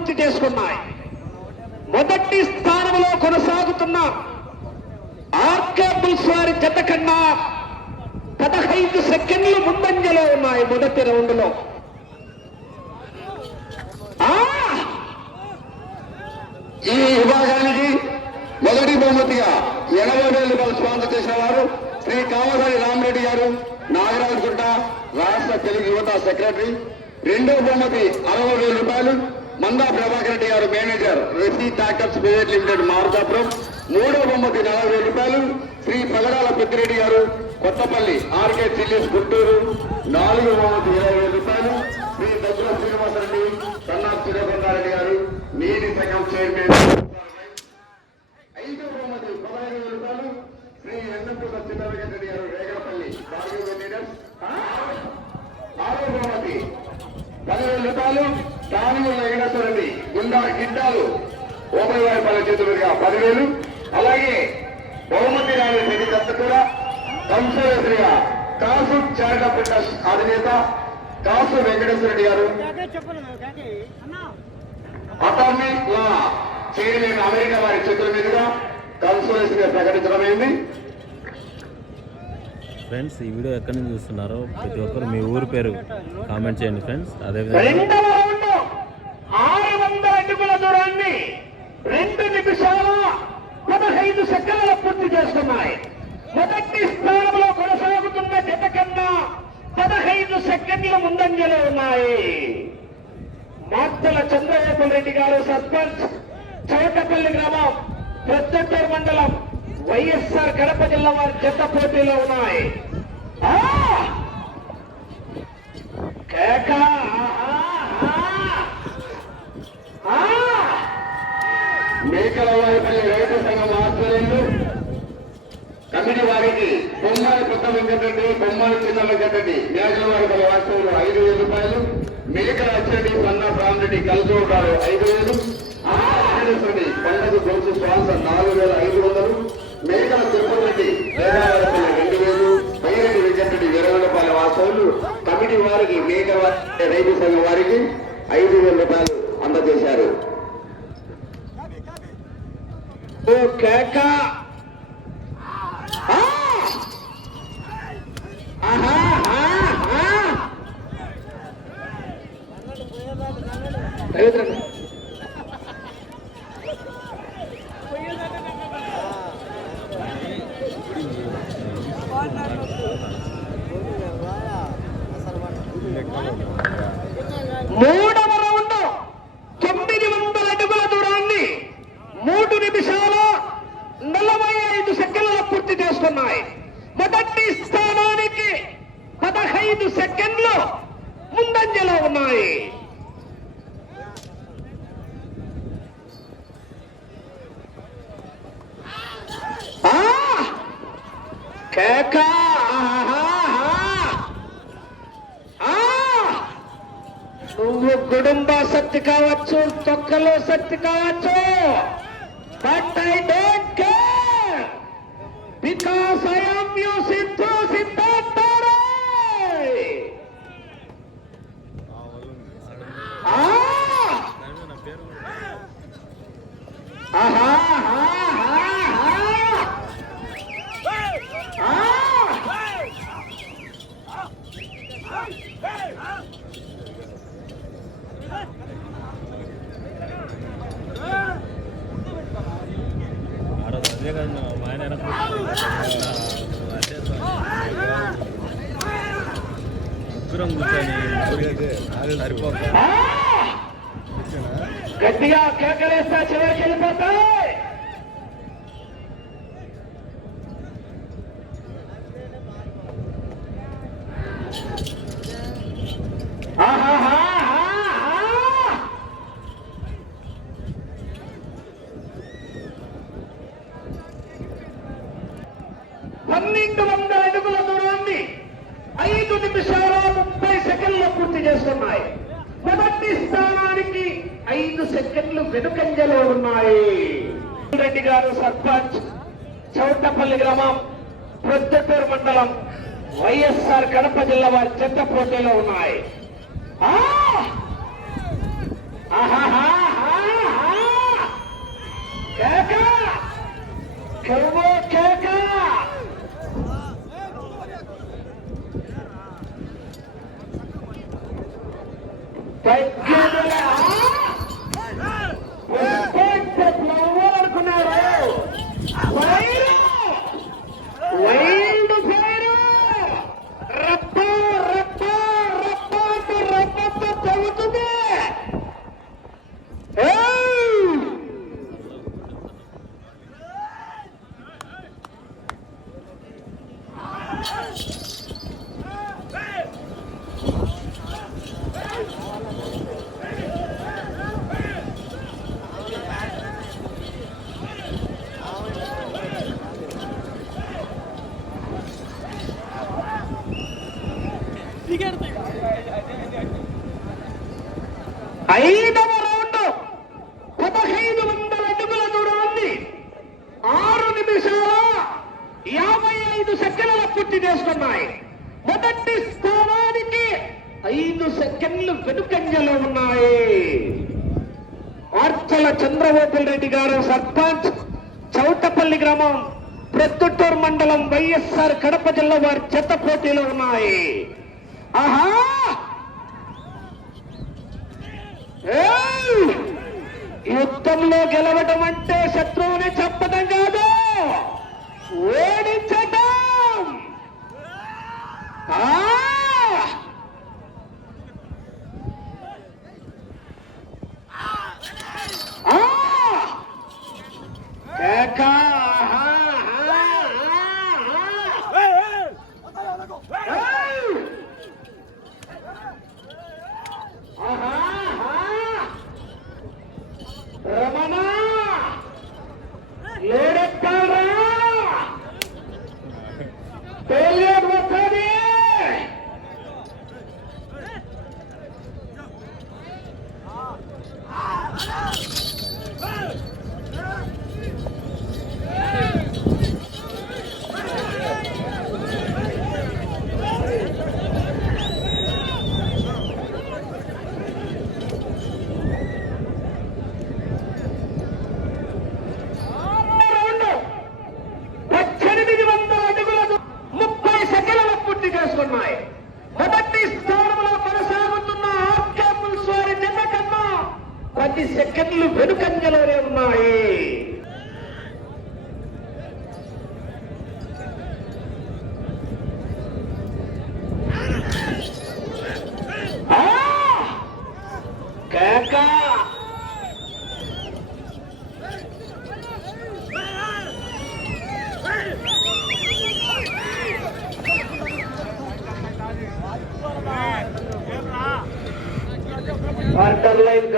పూర్తి చేసుకున్నాయి. మొదటి స్థానంలో కొనసాగుతున్న ఆర్కే బుల్స్ వారి జత కన్నా పదహైదు సెకండ్లు ముందంజలో ఉన్నాయి మొదటి రౌండ్లో ఆ! ఈ విభాగానికి మొదటి బహుమతిగా ఎనభై వేల రూపాయలు స్పాన్సర్ చేసిన వారు శ్రీ కామసాని రామరెడ్డి గారు నాగరాజుకుంట రాష్ట్ర తెలుగు యువత సెక్రటరీ. రెండో బహుమతి అరవై వేల రూపాయలు మందా ప్రభాకర్ రెడ్డి గారు. ఏసీ రెసీ ట్రాక్టర్స్ ప్రైవేట్ లిమిటెడ్ మారుతాపురం. మూడో బొమ్మకి నలభై రూపాయలు. శ్రీ పగడాల పెద్దిరెడ్డి గారు కొత్తపల్లి ఆర్కే చిల్లీస్ గుంటూరు. నాలుగో బొమ్మకి ఇరవై వేల రూపాయలు. శ్రీ దగ్గర శ్రీనివాసరెడ్డి సన్నా సూర్యకొండారెడ్డి గారు నీటి సంఘం చైర్మన్. ఐదో బొమ్మకి పదహైదు వేల రూపాయలు. శ్రీ ఎన్నంపూల చిన్న వెంకటరెడ్డి గారు రేగలపల్లి. ఆరో బొమ్మకి పదివేల రూపాయలు దానిలో ఎగినటువంటి గుండా గిడ్డాలు ఓపరివారిపల్లి చేతులుగా పదివేలు. అలాగే బహుమతి రాని శని దత్త కూడా కంసరేశ్వరిగా కాసు చారిటబుల్ ట్రస్ట్ అధినేత కాసు వెంకటేశ్వరరెడ్డి గారు. అటార్నీ లా చైర్మన్ అమెరికా వారి చేతుల మీదుగా కన్సోలేషన్ ప్రకటించడమైంది ఫ్రెండ్స్ ఈ వీడియో ఎక్కడి నుంచి చూస్తున్నారో ప్రతి ఒక్కరు మీ ఊరి పేరు కామెంట్ చేయండి ఫ్రెండ్స్. అదేవిధంగా రెండవ రౌండ్ ఆరు వందల అడుగుల దూరాన్ని రెండు నిమిషాల పదహైదు సెకండ్ల పూర్తి చేస్తున్నాయి. మొదటి స్థానంలో కొనసాగుతున్న జత కన్నా పదహైదు సెకండ్ల ముందంజలో ఉన్నాయి. మార్తల చంద్రబాబు రెడ్డి గారు సర్పంచ్ చౌటపల్లి గ్రామం ప్రత్యుత్తూరు మండలం. వైఎస్ఆర్ కడప జిల్లా వారి జత పోటీలో ఉన్నాయి. కేక! ఆ! మేకల వారిపల్లి రైతు సంఘం ఆధ్వర్యంలో కమిటీ వారికి బొమ్మాయి కొత్త వెంకటరెడ్డి బొమ్మాయి చిన్న వెంకటరెడ్డి మేకల వారిపల్లి వాస్తవంలో ఐదు వేల రూపాయలు మేకల అచ్చడి సన్న రామరెడ్డి కలిసి ఉంటారు ఐదు వేలు పండుగ గొలుసు స్పాన్సర్ నాలుగు వేల ఐదు వందలు మేకల తిరుపతి రెండు వేలు పైరెడ్డి వెంకటరెడ్డి ఇరవై రూపాయల వాస్తవులు కమిటీ వారికి మేకల రైతు సంఘం వారికి ఐదు వేల రూపాయలు Ah! よし! వెన్నుకంజలు ఉన్నాయి. ఆర్చల చంద్రబాబు రెడ్డి గారు సర్పంచ్ చౌటపల్లి గ్రామం ప్రత్యుట్టూరు మండలం వైఎస్ఆర్ కడప జిల్లా వారి చెత్త పోటీలో ఉన్నాయి. ఆహా! యుద్ధంలో గెలవటం అంటే శత్రువుని చెప్పడం కాదు. ఓడించటం! É, cara.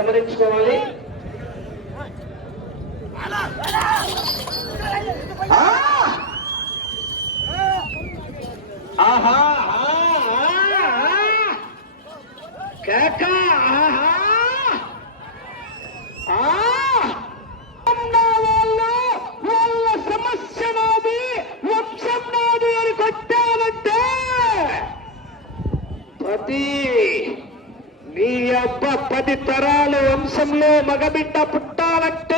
గమనించుకోవాలి. திட்டமிட்ட புட்டாவட்ட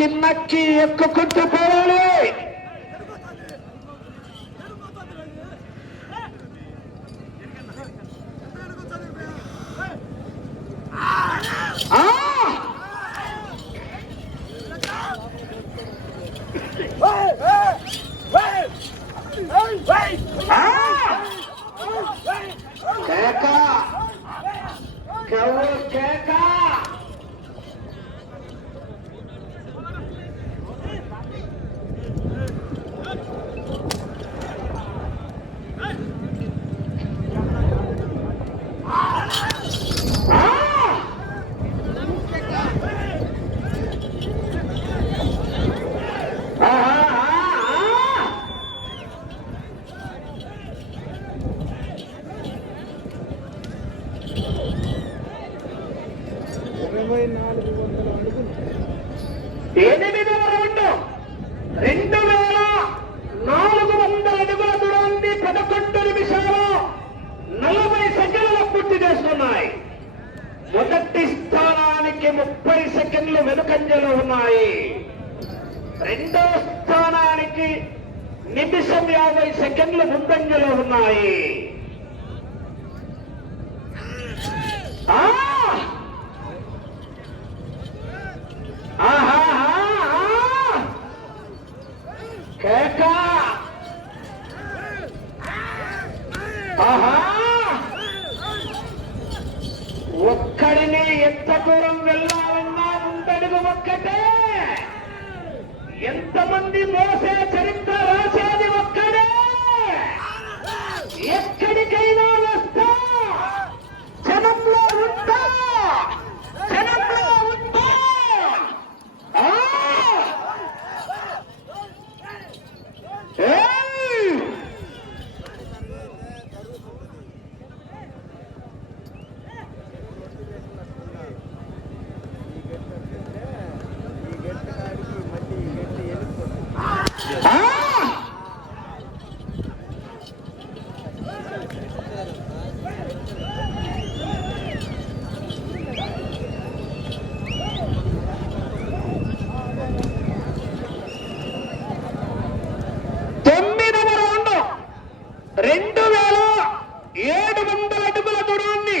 చిన్నక్కి ఎక్కుకుంటూ పోవాలి. ముప్పై సెకండ్లు వెనుకంజలో ఉన్నాయి రెండో స్థానానికి నిమిషం యాభై సెకండ్లు ముందంజలో ఉన్నాయి ఆ! ఆహాహా! కేక! ఆహా! ఒక్కడిని ఎంత దూరం వెళ్ళాలన్నా ముందడుగు ఒక్కటే ఎంతమంది మోసే చరిత్ర రాసేది ఒక్కడే ఎక్కడికైనా వస్తా జనంలో ఉంటా జనంలో ఉంటా ఆ! ఏయ్! ఈ గెట్ట కాడికి మళ్ళీ ఈ గెట్ట వెళ్ళిపోతుంది ఆ! తొమ్మిదవ రౌండ్ రెండు వేల ఏడు వందల అడుగుల దూరాన్ని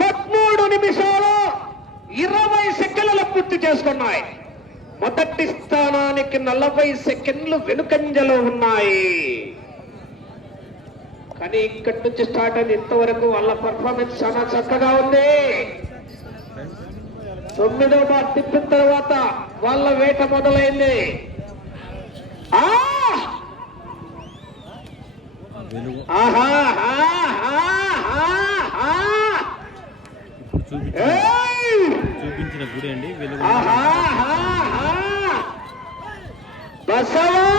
పదమూడు నిమిషాలు ఇరవై సెకండ్ల పూర్తి చేసుకున్నాయి మొదటి స్థానానికి నలభై సెకండ్లు వెనుకంజలో ఉన్నాయి. కానీ ఇక్కడి నుంచి స్టార్ట్ అయింది ఇంతవరకు వాళ్ళ పర్ఫార్మెన్స్ చాలా చక్కగా ఉంది. తొమ్మిదో బార్ తిప్పిన తర్వాత వాళ్ళ వేట మొదలైంది! చూపించిన గుడి అండి Show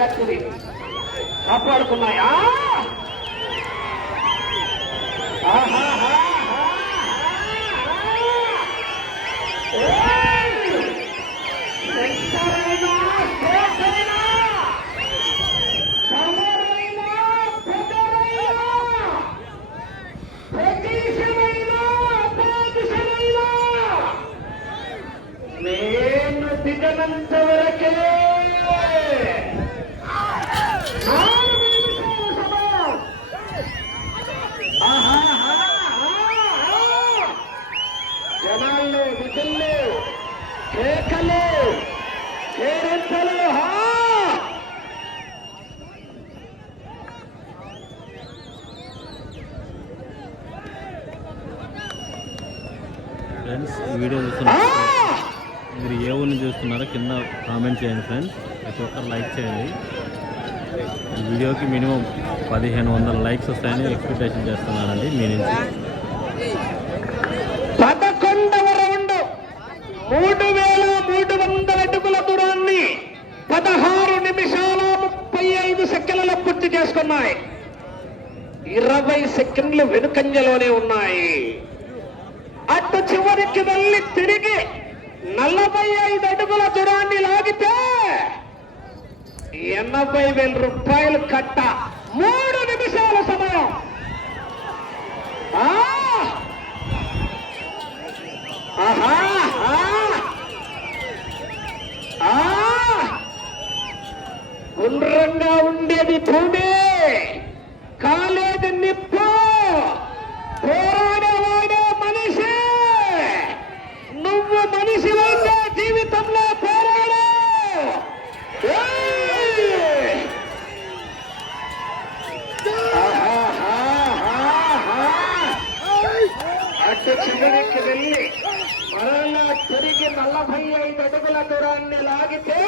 సెకండ్ల కాపాడుకున్నాయా? మీరు ఏ ఊరిని చూస్తున్నారో కింద కామెంట్ చేయండి ఫ్రెండ్స్ ప్రతి ఒక్కరు లైక్ చేయండి. ఈ వీడియోకి మినిమం పదిహేను వందల లైక్స్ వస్తాయని ఎక్స్పెక్టేషన్ చేస్తున్నానండి. మీ నుంచి. పదకొండవ రౌండ్. మూడు వేల మూడు వందల అడుగుల దూరాన్ని పదహారు నిమిషాల ముప్పై ఉన్నాయి ఇరవై సెకండ్లు వెనుకంజలోనే ఉన్నాయి. చివరికి వెళ్ళి తిరిగి నలభై ఐదు అడుగుల దూరాన్ని లాగితే ఎనభై వేల రూపాయలు కట్ట. మూడు ఐదు అడుగుల దూరాన్ని లాగితే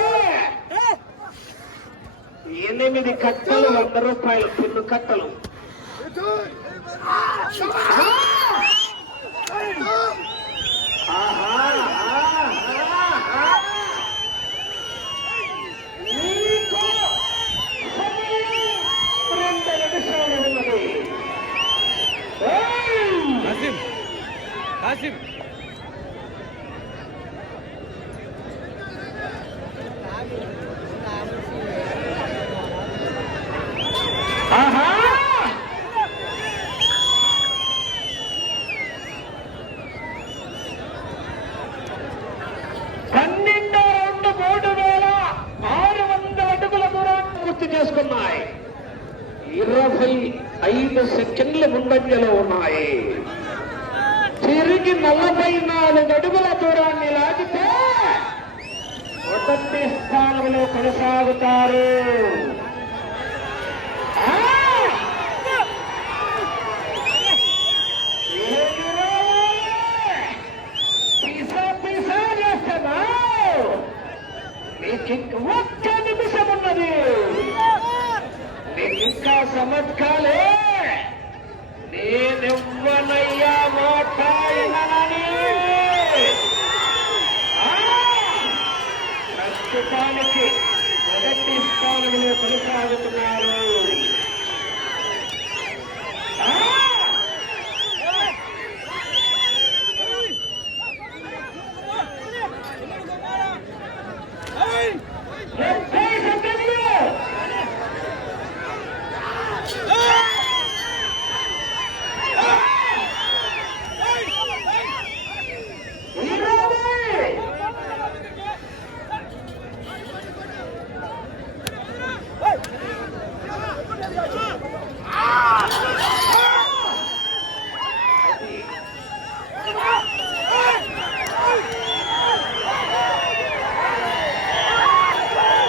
ఎనిమిది కట్టలు వంద రూపాయలు పిన్ను కట్టలు. ఆహా, ఆహా, నీకు సమయం రెండు నిమిషాలు ఉన్నది ఏయ్! కాసిం కాసిం ఆహా పన్నెండు రెండు మూడు వేల ఆరు వందల అడుగుల దూరాన్ని పూర్తి చేసుకున్నాయి ఇరవై ఐదు సెకండ్ల ముందంజలో ఉన్నాయి తిరిగి నలభై నాలుగు అడుగుల దూరాన్ని లాగితే మొదటి స్థానంలో కొనసాగుతారు ఆ! పిసా పిసా చేస్తున్నావు నీకు ఒక్క నిమిషం ఉన్నది నీకు ఇంకా సమత్కాలే నేనెవ్వనయ్యా మాట్లాడినని ప్రస్తుతానికి మొదటి స్థానంలో కొనసాగుతున్నారు ఆ! ముప్పై సెకండ్లు ఇరవై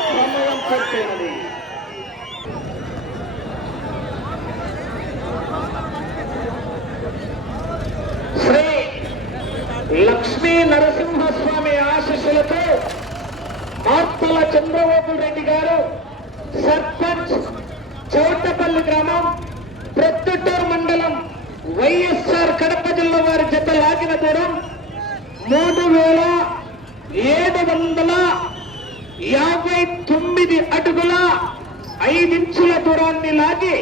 సమయం పూర్తయినది శ్రీ లక్ష్మీ నరసింహస్వామి ఆశీస్సులతో మార్తల చంద్రబాబు రెడ్డి గారు సర్పంచ్ చౌటపల్లి గ్రామం ప్రొద్దుటూరు మండలం వైఎస్ఆర్ కడప జిల్లా వారి జత లాగిన దూరం మూడు వేల ఏడు వందల యాభై తొమ్మిది అడుగుల ఐదించుల దూరాన్ని లాగి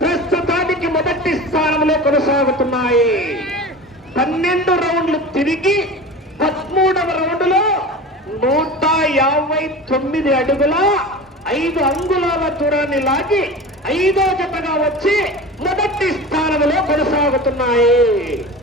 ప్రస్తుతానికి మొదటి స్థానంలో కొనసాగుతున్నాయి. పన్నెండు రౌండ్లు తిరిగి పదమూడవ రౌండ్లో నూట యాభై తొమ్మిది అడుగుల ఐదు అంగుళాల దూరాన్ని లాగి ఐదో జతగా వచ్చి మొదటి స్థానంలో కొనసాగుతున్నాయి.